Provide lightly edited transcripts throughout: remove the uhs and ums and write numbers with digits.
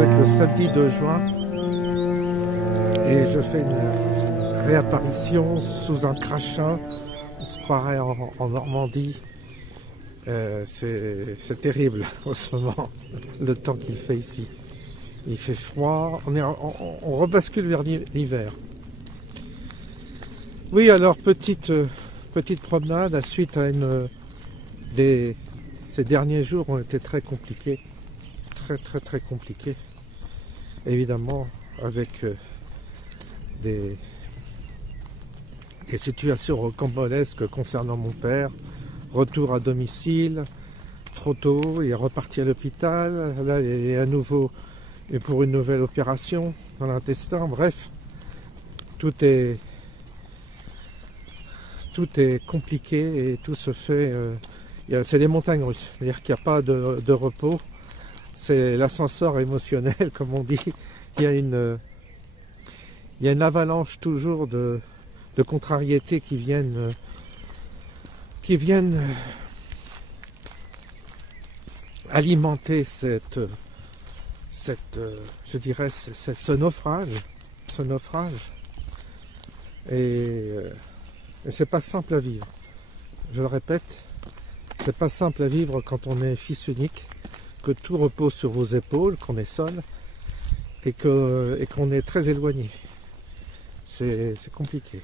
doit être le samedi 2 juin et je fais une réapparition sous un crachin. On se croirait en Normandie. C'est terrible en ce moment, le temps qu'il fait ici. Il fait froid, on rebascule vers l'hiver. Oui, alors petite promenade à suite à ces derniers jours ont été très compliqués, très compliqués. Évidemment, avec des situations rocambolesques concernant mon père. Retour à domicile, trop tôt, il est reparti à l'hôpital. Là, il est à nouveau et pour une nouvelle opération dans l'intestin. Bref, tout est compliqué et tout se fait. C'est des montagnes russes, c'est-à-dire qu'il n'y a pas de repos. C'est l'ascenseur émotionnel, comme on dit. Il y a une avalanche toujours de contrariétés qui viennent alimenter je dirais, ce naufrage. Et c'est pas simple à vivre. Je le répète, c'est pas simple à vivre quand on est fils unique, que tout repose sur vos épaules, qu'on est seul et qu'on est très éloigné. C'est compliqué.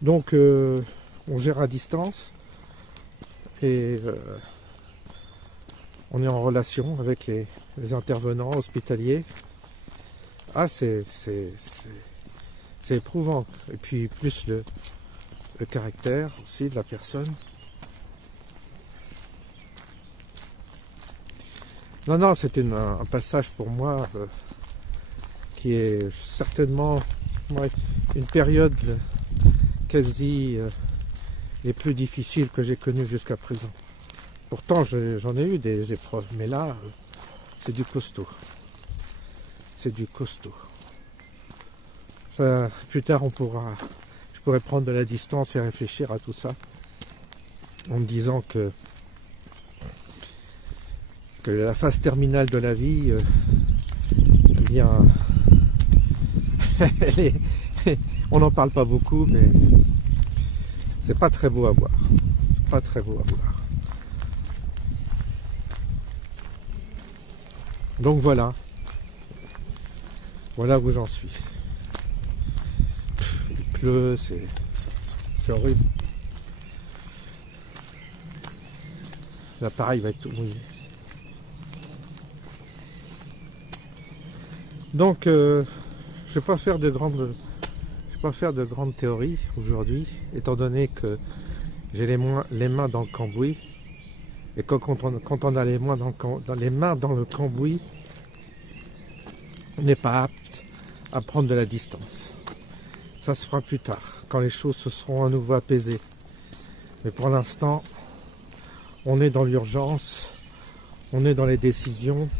Donc on gère à distance et on est en relation avec les intervenants hospitaliers. Ah, c'est éprouvant. Et puis plus le caractère aussi de la personne. Non, c'était un passage pour moi qui est certainement une période quasi les plus difficiles que j'ai connues jusqu'à présent. Pourtant, j'en ai eu des épreuves, mais là, c'est du costaud. C'est du costaud. Ça, plus tard, je pourrais prendre de la distance et réfléchir à tout ça, en me disant que la phase terminale de la vie, eh bien, on n'en parle pas beaucoup, mais c'est pas très beau à voir. C'est pas très beau à voir. Donc voilà où j'en suis. Il pleut, c'est horrible. L'appareil va être tout mouillé. Donc, je ne vais pas faire de grandes théories aujourd'hui, étant donné que j'ai les mains dans le cambouis, et quand on a les mains dans le cambouis, on n'est pas apte à prendre de la distance. Ça se fera plus tard, quand les choses se seront à nouveau apaisées. Mais pour l'instant, on est dans l'urgence, on est dans les décisions,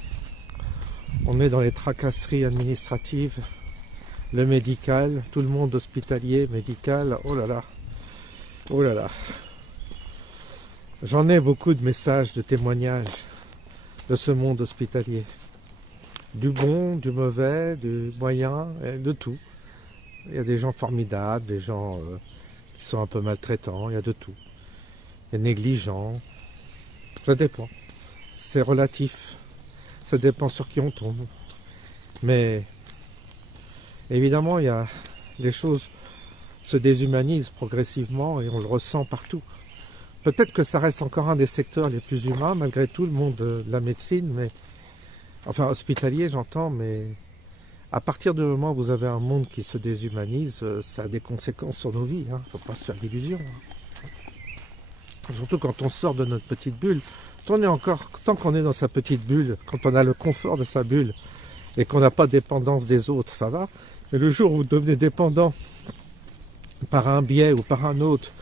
on est dans les tracasseries administratives, le médical, tout le monde hospitalier, médical, oh là là. J'en ai beaucoup de messages, de témoignages de ce monde hospitalier. Du bon, du mauvais, du moyen, de tout. Il y a des gens formidables, des gens qui sont un peu maltraitants, il y a de tout. Il y a négligents, ça dépend. C'est relatif, ça dépend sur qui on tombe. Mais évidemment, les choses se déshumanisent progressivement et on le ressent partout. Peut-être que ça reste encore un des secteurs les plus humains, malgré tout, le monde de la médecine, mais enfin hospitalier j'entends, mais à partir du moment où vous avez un monde qui se déshumanise, ça a des conséquences sur nos vies, hein. Faut pas se faire d'illusions. Surtout quand on sort de notre petite bulle. Tant qu'on est dans sa petite bulle, quand on a le confort de sa bulle, et qu'on n'a pas de dépendance des autres, ça va. Mais le jour où vous devenez dépendant par un biais ou par un autre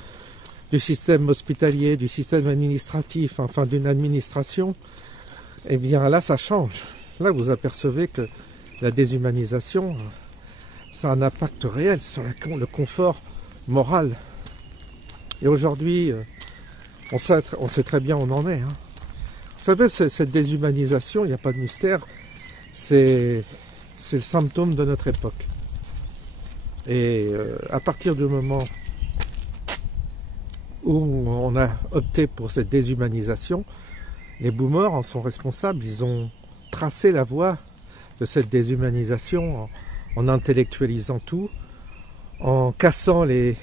du système hospitalier, du système administratif, enfin d'une administration, eh bien là ça change. Là vous apercevez que la déshumanisation, ça a un impact réel sur le confort moral. Et aujourd'hui, on sait très bien où on en est. Hein. Vous savez, cette déshumanisation, il n'y a pas de mystère, c'est le symptôme de notre époque. Et à partir du moment où on a opté pour cette déshumanisation, les boomers en sont responsables. Ils ont tracé la voie de cette déshumanisation en intellectualisant tout, en cassant les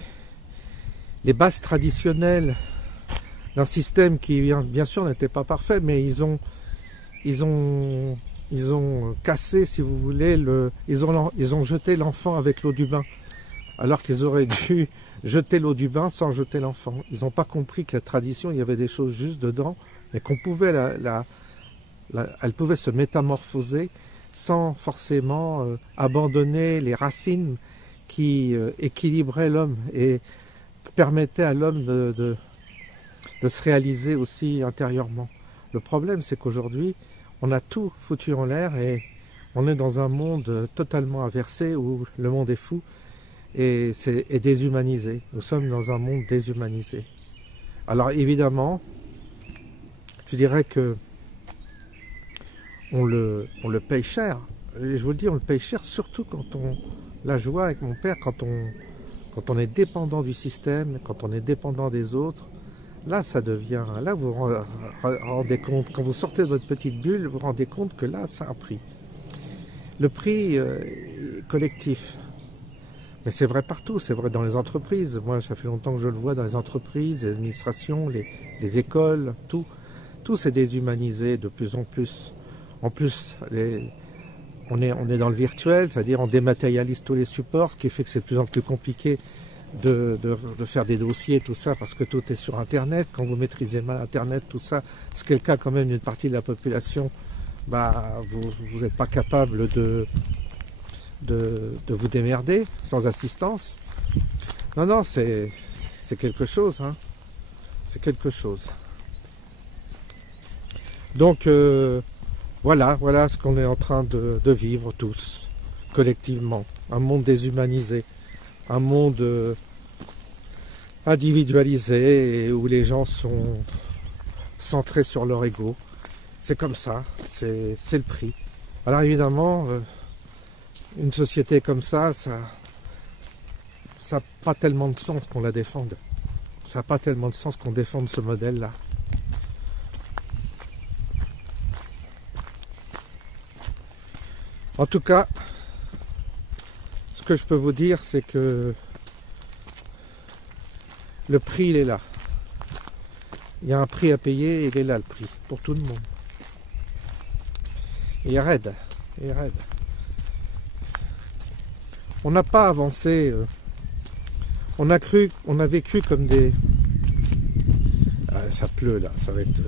bases traditionnelles d'un système qui bien sûr n'était pas parfait, mais ils ont cassé, si vous voulez, ils ont jeté l'enfant avec l'eau du bain, alors qu'ils auraient dû jeter l'eau du bain sans jeter l'enfant. Ils n'ont pas compris que la tradition, il y avait des choses justes dedans, mais qu'on pouvait elle pouvait se métamorphoser sans forcément abandonner les racines qui équilibraient l'homme et permettaient à l'homme de se réaliser aussi intérieurement. Le problème, c'est qu'aujourd'hui, on a tout foutu en l'air et on est dans un monde totalement inversé où le monde est fou et est déshumanisé. Nous sommes dans un monde déshumanisé. Alors évidemment, je dirais que on le paye cher. Et je vous le dis, on le paye cher surtout quand on la joie avec mon père, quand on est dépendant du système, quand on est dépendant des autres. Là, ça devient... Là, vous vous rendez compte, quand vous sortez de votre petite bulle, vous vous rendez compte que là, ça a un prix. Le prix collectif. Mais c'est vrai partout, c'est vrai dans les entreprises. Moi, ça fait longtemps que je le vois dans les entreprises, les administrations, les écoles, tout. Tout s'est déshumanisé de plus en plus. En plus, on est dans le virtuel, c'est-à-dire on dématérialise tous les supports, ce qui fait que c'est de plus en plus compliqué de faire des dossiers, tout ça, parce que tout est sur Internet. Quand vous maîtrisez mal Internet, tout ça, ce qui est le cas quand même d'une partie de la population, bah, vous n'êtes pas capable de vous démerder sans assistance. Non, c'est quelque chose. Hein. C'est quelque chose. Donc, voilà ce qu'on est en train de vivre tous, collectivement. Un monde déshumanisé. Un monde individualisé et où les gens sont centrés sur leur ego. C'est comme ça, c'est le prix. Alors évidemment, une société comme ça n'a pas tellement de sens qu'on la défende. Ça n'a pas tellement de sens qu'on défende ce modèle-là. En tout cas, ce que je peux vous dire, c'est que le prix, il est là. Il y a un prix à payer, il est là le prix, pour tout le monde. Il est raide, il est raide. On n'a pas avancé, on a vécu comme des... Ah, ça pleut là, ça va être...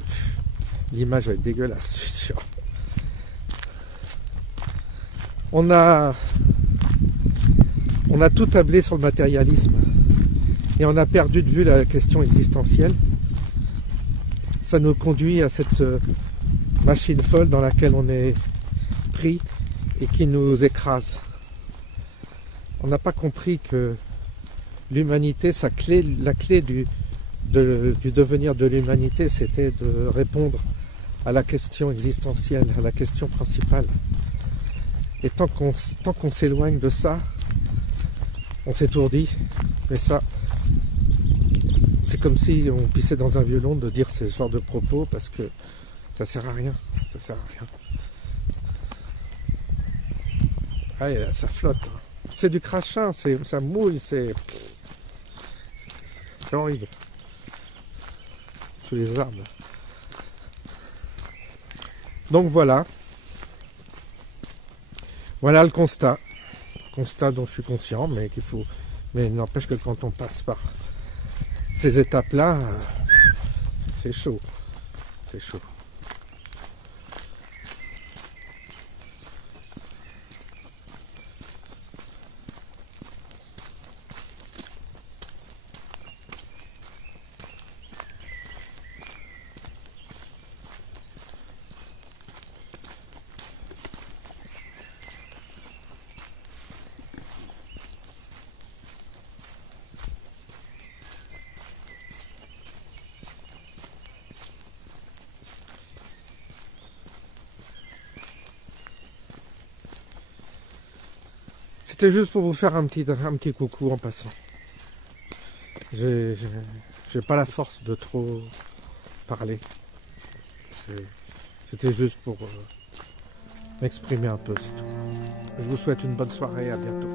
L'image va être dégueulasse, je suis sûr. On a tout tablé sur le matérialisme et on a perdu de vue la question existentielle. Ça nous conduit à cette machine folle dans laquelle on est pris et qui nous écrase. On n'a pas compris que l'humanité, la clé du devenir de l'humanité, c'était de répondre à la question existentielle, à la question principale. Et tant qu'on s'éloigne de ça, on s'étourdit. Mais ça, c'est comme si on pissait dans un violon de dire ce genre de propos parce que ça sert à rien. Ça sert à rien. Ah, là, ça flotte. C'est du crachin, ça mouille, c'est horrible. Sous les arbres. Donc voilà. Voilà le constat. Constat dont je suis conscient, mais qu'il faut. Mais n'empêche que quand on passe par ces étapes-là, c'est chaud. C'est chaud. C'était juste pour vous faire un petit coucou en passant. J'ai pas la force de trop parler. C'était juste pour m'exprimer un peu, c'est tout. Je vous souhaite une bonne soirée, à bientôt.